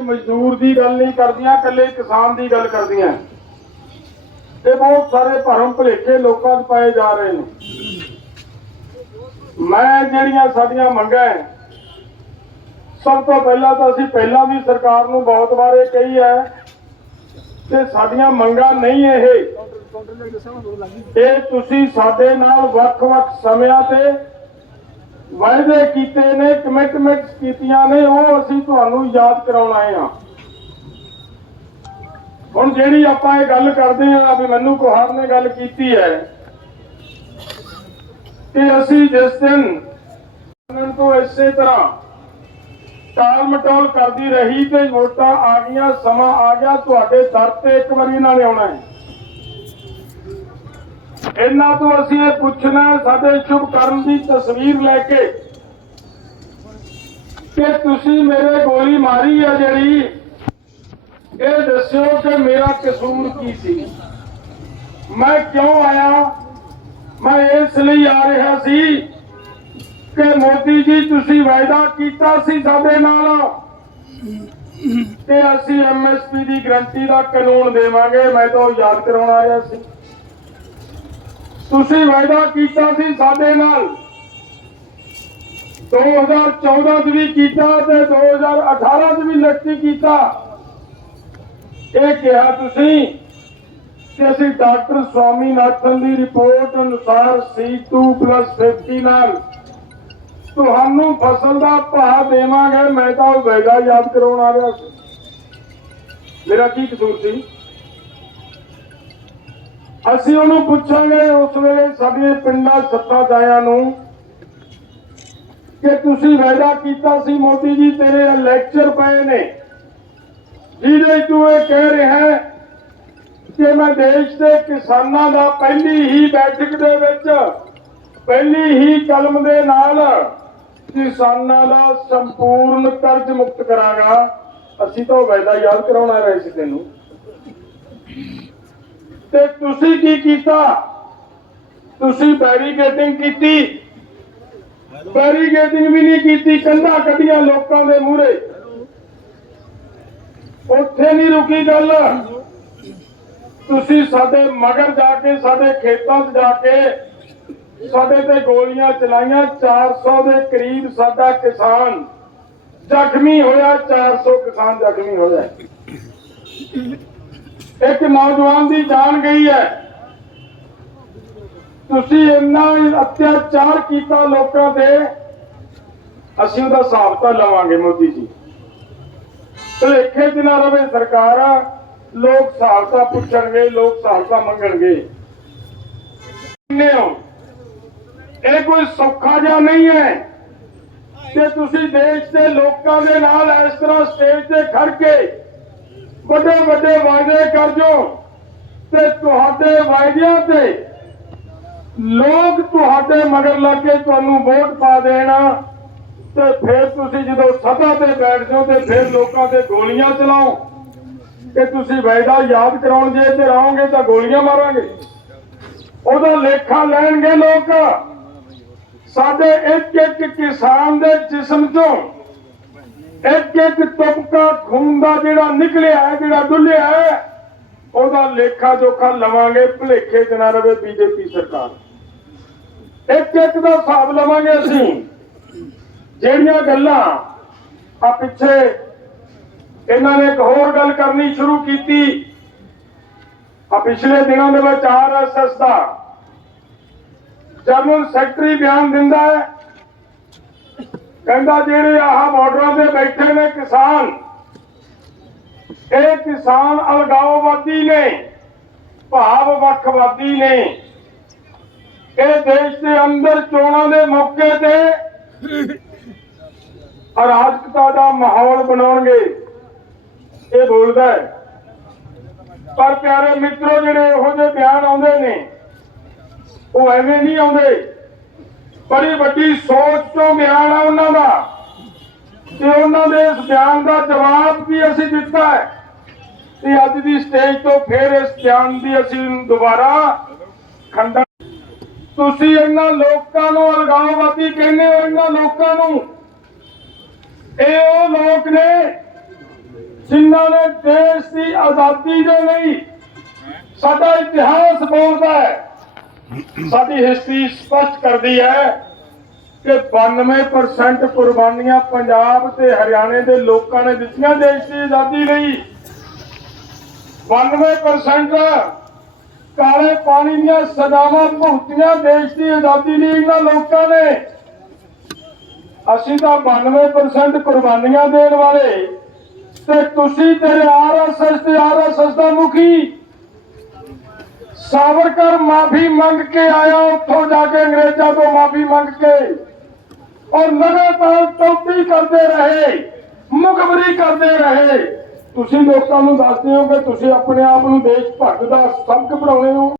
ਮਜ਼ਦੂਰ ਦੀ ਗੱਲ ਨਹੀਂ ਕਰਦੀਆਂ, ਇਕੱਲੇ ਕਿਸਾਨ ਦੀ ਗੱਲ ਕਰਦੀਆਂ। ਇਹ ਬਹੁਤ ਸਾਰੇ ਭਰਮ ਭੁਲੇਖੇ ਲੋਕਾਂ 'ਚ ਪਾਏ ਜਾ ਰਹੇ ਨੇ। ਮੈਂ ਜਿਹੜੀਆਂ ਸਾਡੀਆਂ ਮੰਗਾਂ ਸਭ ਤੋਂ ਪਹਿਲਾਂ ਤਾਂ ਅਸੀਂ ਪਹਿਲਾਂ ਵੀ ਸਰਕਾਰ ਨੂੰ ਬਹੁਤ ਵਾਰ ਇਹ ਕਹੀ ਹੈ ਕਿ ਸਾਡੀਆਂ ਮੰਗਾਂ ਨਹੀਂ ਇਹ। ਇਹ ਤੁਸੀਂ ਸਾਡੇ ਨਾਲ ਵੱਖ-ਵੱਖ ਸਮਿਆਂ ਤੇ ਵਾਅਦੇ ਕੀਤੇ ਨੇ ਕਮਿਟਮੈਂਟਸ ਕੀਤੀਆਂ ਨੇ, ਉਹ ਅਸੀਂ ਤੁਹਾਨੂੰ ਯਾਦ ਕਰਾਉਣ ਆਏ ਹਾਂ। ਹੁਣ ਜਿਹੜੀ ਆਪਾਂ ਇਹ ਗੱਲ ਕਰਦੇ ਹਾਂ, ਵੀ ਮੈਨੂੰ ਕੋਹਰ ਨੇ ਗੱਲ ਕੀਤੀ ਹੈ ਕਿ ਅਸੀਂ ਜਿਸ ਦਿਨ ਉਹਨਾਂ ਤੋਂ ਇਸੇ ਤਰ੍ਹਾਂ ਟਾਲ ਮਟੋਲ ਕਰਦੀ ਰਹੀ ਤੇ ਵੋਟਾਂ ਆ ਗਈਆਂ, ਸਮਾਂ ਆ ਗਿਆ, ਤੁਹਾਡੇ ਦਰ ਤੇ ਇੱਕ ਵਾਰੀ ਇਹਨਾਂ ਨੇ ਆਉਣਾ ਹੈ। ਇਹਨਾਂ ਤੋਂ ਅਸੀਂ ਇਹ ਪੁੱਛਣਾ ਸਾਡੇ ਸ਼ੁਭ ਕਰਨ ਦੀ ਤਸਵੀਰ ਲੈ ਕੇ ਕਿ ਤੁਸੀਂ ਮੇਰੇ ਗੋਲੀ ਮਾਰੀ ਆ ਜਿਹੜੀ, ਇਹ ਦੱਸਿਓ ਕਿ ਮੇਰਾ ਕਸੂਰ ਕੀ ਸੀ। ਮੈਂ ਕਿਉਂ ਆਇਆ? ਮੈਂ ਇਸ ਲਈ ਆ ਰਿਹਾ ਸੀ ਕਿ ਮੋਦੀ ਜੀ, ਤੁਸੀਂ ਵਾਅਦਾ ਕੀਤਾ ਸੀ ਸਾਡੇ ਨਾਲ ਕਿ ਅਸੀਂ ਐਮਐਸਪੀ ਦੀ ਗਰੰਟੀ ਦਾ ਕਾਨੂੰਨ ਦੇਵਾਂਗੇ, ਮੈਂ ਤਾਂ ਉਹ ਯਾਦ ਕਰਾਉਣ ਆਇਆ ਸੀ। ਤੁਸੀਂ ਵਾਅਦਾ ਕੀਤਾ ਸੀ ਸਾਡੇ ਨਾਲ। 2014 ਚ ਵੀ ਕੀਤਾ ਤੇ 2018 ਚ ਵੀ ਲਿਖਤੀ ਕੀਤਾ। ਇਹ ਕਿਹਾ ਤੁਸੀਂ ਕਿ ਅਸੀਂ ਡਾਕਟਰ ਸਵਾਮੀਨਾਥਨ ਦੀ ਰਿਪੋਰਟ ਅਨੁਸਾਰ C2+50 ਨਾਲ ਤੁਹਾਨੂੰ ਫਸਲ ਦਾ ਭਾਅ ਦੇਵਾਂਗੇ, ਮੈਂ ਤਾਂ ਉਹ ਵਾਅਦਾ ਯਾਦ ਕਰਾਉਣ ਆ ਰਿਹਾ ਸੀ। ਮੇਰਾ ਕੀ ਕਸੂਰ ਸੀ? ਅਸੀਂ ਉਹਨੂੰ ਪੁੱਛਾਂਗੇ ਉਸ ਵੇਲੇ ਸਾਡੇ ਪਿੰਡਾਂ ਸੱਤਾ ਦਾਇਆਂ ਨੂੰ ਕਿ ਤੁਸੀਂ ਵਾਅਦਾ ਕੀਤਾ ਸੀ ਮੋਦੀ ਜੀ, ਤੇਰੇ ਲੈਕਚਰ ਪਏ ਨੇ। ਜਿਹਦੇ ਤੂੰ ਇਹ ਕਹਿ ਰਿਹਾ ਹੈ ਕਿ ਮੈਂ ਦੇਸ਼ ਦੇ ਕਿਸਾਨਾਂ ਦਾ ਪਹਿਲੀ ਹੀ ਬੈਠਕ ਦੇ ਵਿੱਚ, ਪਹਿਲੀ ਹੀ ਕਲਮ ਦੇ ਨਾਲ ਕਿਸਾਨਾਂ ਦਾ ਸੰਪੂਰਨ ਕਰਜ਼ ਮੁਕਤ ਕਰਾਂਗਾ। ਅਸੀਂ ਤਾਂ ਉਹ ਵਾਅਦਾ ਯਾਦ ਕਰਾਉਣਾ ਰਹੇ ਸੀ ਤੈਨੂੰ। ਤੇ ਤੁਸੀਂ ਕੀ ਕੀਤਾ? ਤੁਸੀਂ ਬੈਰੀਕੇਡਿੰਗ ਕੀਤੀ। ਬੈਰੀਕੇਡਿੰਗ ਵੀ ਨਹੀਂ ਕੀਤੀ, ਕੰਧਾਂ ਕੱਢੀਆਂ ਲੋਕਾਂ ਦੇ ਮੂਹਰੇ। ਉੱਥੇ ਨਹੀਂ ਰੁਕੀ ਗੱਲ। ਤੁਸੀਂ ਸਾਡੇ ਮਗਰ ਜਾ ਕੇ, ਸਾਡੇ ਖੇਤਾਂ 'ਚ ਜਾ ਕੇ, ਸਾਡੇ ਤੇ ਗੋਲੀਆਂ ਚਲਾਈਆਂ। 400 ਦੇ ਕਰੀਬ ਸਾਡਾ ਕਿਸਾਨ ਜ਼ਖਮੀ ਹੋਇਆ 400 ਕਿਸਾਨ ਜ਼ਖਮੀ ਹੋਇਆ। ਇੱਕ ਨੌਜਵਾਨ ਦੀ ਜਾਨ ਗਈ ਹੈ। ਤੁਸੀਂ ਇੰਨਾ ਅਤਿਆਚਾਰ ਕੀਤਾ ਲੋਕਾਂ ਤੇ, ਅਸੀਂ ਉਹਦਾ ਹਿਸਾਬ ਤਾਂ ਲਵਾਂਗੇ ਮੋਦੀ ਜੀ। ਭਲੇਖੇ ਚ ਨਾ ਰਵੇ ਸਰਕਾਰ, ਲੋਕ ਸਹਾਇਤਾ ਪੁੱਛਣਗੇ, ਲੋਕ ਸਹਾਇਤਾ ਮੰਗਣਗੇ। ਕਿੰਨੇ ਹੋ ਇਹ ਕੋਈ ਸੌਖਾ ਜਿਹਾ ਨਹੀਂ ਹੈ ਕਿ ਤੁਸੀਂ ਦੇਸ਼ ਦੇ ਲੋਕਾਂ ਦੇ ਨਾਲ ਇਸ ਤਰ੍ਹਾਂ ਸਟੇਜ ਤੇ ਖੜ ਕੇ ਵੱਡੇ ਵੱਡੇ ਵਾਅਦੇ ਕਰ ਜੋ ਤੇ ਤੁਹਾਡੇ ਵਾਅਦਿਆਂ ਤੇ ਲੋਕ ਤੁਹਾਡੇ ਮਗਰ ਲੱਗ ਕੇ ਤੁਹਾਨੂੰ ਵੋਟ ਪਾ ਦੇਣਾ ਤੇ ਫਿਰ ਤੁਸੀਂ ਜਦੋਂ ਸਭਾ ਤੇ ਬੈਠ ਜਾਓ ਤੇ ਫਿਰ ਲੋਕਾਂ ਤੇ ਗੋਲੀਆਂ ਚਲਾਓ। ਕਿ ਤੁਸੀਂ ਵਾਅਦਾ ਯਾਦ ਕਰਾਉਣ ਜੇ ਤੇ ਰਹੋਗੇ ਤਾਂ ਗੋਲੀਆਂ ਮਾਰਾਂਗੇ। ਉਹਦਾ ਲੇਖਾ ਲੈਣਗੇ ਲੋਕ। ਸਾਡੇ ਇੱਕ ਇੱਕ ਕਿਸਾਨ ਦੇ ਜਿਸਮ ਚੋਂ ਇੱਕ ਇੱਕ ਤੁਪਕਾ ਖੂਨ ਦਾ ਜਿਹੜਾ ਨਿਕਲਿਆ ਹੈ, ਜਿਹੜਾ ਡੁੱਲਿਆ ਹੈ, ਉਹਦਾ ਲੇਖਾ ਜੋਖਾ ਲਵਾਂਗੇ, ਭੁਲੇਖੇ ਚ ਨਾ ਰਵੇ ਬੀਜੇਪੀ ਸਰਕਾਰ। ਇੱਕ ਇੱਕ ਦਾ ਹਿਸਾਬ ਲਵਾਂਗੇ ਅਸੀਂ। ਜਿਹੜੀਆਂ ਗੱਲਾਂ ਆ ਪਿੱਛੇ ਇਹਨਾਂ ਨੇ ਇੱਕ ਹੋਰ ਗੱਲ ਕਰਨੀ ਸ਼ੁਰੂ ਕੀਤੀ। ਆ ਪਿਛਲੇ ਦਿਨਾਂ ਦੇ ਵਿੱਚ ਆਰਐਸਐਸ ਦਾ ਜਨਰਲ ਸੈਕਟਰੀ ਬਿਆਨ ਦਿੰਦਾ ਹੈ। ਕਹਿੰਦਾ ਜਿਹੜੇ ਆਹ ਬਾਰਡਰਾਂ ਤੇ ਬੈਠੇ ਨੇ ਕਿਸਾਨ, ਇਹ ਕਿਸਾਨ ਅਲਗਾਓਵਾਦੀ ਨੇ ਭਾਵ ਵੱਖਵਾਦੀ ਨੇ। ਇਹ ਦੇਸ਼ ਦੇ ਅੰਦਰ ਚੋਣਾਂ ਦੇ ਮੌਕੇ ਤੇ ਅਰਾਜਕਤਾ ਦਾ ਮਾਹੌਲ ਬਣਾਉਣਗੇ। ਇਹ ਬੋਲਦਾ ਹੈ। ਪਰ ਪਿਆਰੇ ਮਿੱਤਰੋ, ਜਿਹੜੇ ਇਹੋ ਜਿਹੇ ਬਿਆਨ ਆਉਂਦੇ ਨੇ, ਉਹ ਐਵੇਂ ਨਹੀਂ ਆਉਂਦੇ। ਬੜੀ ਵੱਡੀ ਸੋਚ ਤੋਂ ਬਿਆਨ ਆ ਉਹਨਾਂ ਦਾ। ਤੇ ਉਹਨਾਂ ਦੇ ਇਸ ਬਿਆਨ ਦਾ ਜਵਾਬ ਵੀ ਅਸੀਂ ਦਿੱਤਾ ਹੈ। ਤੇ ਅੱਜ ਦੀ ਸਟੇਜ ਤੋਂ ਫਿਰ ਇਸ ਬਿਆਨ ਦੀ ਅਸੀਂ ਦੁਬਾਰਾ ਖੰਡਾ ਤੁਸੀਂ ਇਹਨਾਂ ਲੋਕਾਂ ਨੂੰ ਅਲਗਾਵਵਾਦੀ ਕਹਿੰਦੇ ਹੋ, ਇਹਨਾਂ ਲੋਕਾਂ ਨੂੰ। ਇਹ ਉਹ ਲੋਕ ਨੇ ਜਿਨ੍ਹਾਂ ਨੇ ਦੇਸ਼ ਦੀ ਆਜ਼ਾਦੀ ਦੇ ਲਈ ਸਾਡਾ ਇਤਿਹਾਸ ਬੋਲਦਾ ਹੈ। ਸਾਡੀ ਹਿਸਟਰੀ ਸਪਸ਼ਟ ਕਰਦੀ ਹੈ ਕਿ 92% ਕੁਰਬਾਨੀਆਂ ਪੰਜਾਬ ਤੇ ਹਰਿਆਣੇ ਦੇ ਲੋਕਾਂ ਨੇ ਦਿੱਤੀਆਂ ਦੇਸ਼ ਦੀ ਆਜ਼ਾਦੀ ਲਈ। 92% ਕਾਲੇ ਪਾਣੀ ਦੀਆਂ ਸਜ਼ਾਵਾਂ ਭੁਗਤੀਆਂ ਦੇਸ਼ ਦੀ ਆਜ਼ਾਦੀ ਲਈ ਇਹਨਾਂ ਲੋਕਾਂ ਨੇ। ਅਸੀਂ ਤਾਂ 92% ਕੁਰਬਾਨੀਆਂ ਦੇਣ ਵਾਲੇ ਤੇ ਤੁਸੀਂ ਤੇਰੇ ਆਰਐਸਐਸ ਤੇ ਆਰਐਸਐਸ ਦਾ ਮੁਖੀ ਸਾਵਰਕਰ ਮਾਫੀ ਮੰਗ ਕੇ ਆਇਆ ਉੱਥੋਂ ਜਾ ਕੇ ਅੰਗਰੇਜ਼ਾਂ ਤੋਂ ਮਾਫੀ ਮੰਗ ਕੇ ਔਰ ਲਗਾਤਾਰ ਟੋਪੀ ਕਰਦੇ ਰਹੇ ਮੁਖਬਰੀ ਕਰਦੇ ਰਹੇ ਤੁਸੀਂ ਲੋਕਾਂ ਨੂੰ ਦੱਸਦੇ ਹੋ ਕਿ ਤੁਸੀਂ ਆਪਣੇ ਆਪ ਨੂੰ ਦੇਸ਼ ਭਗਤ ਦਾ ਸਬਕ ਬਣਾਉਣੇ ਹੋ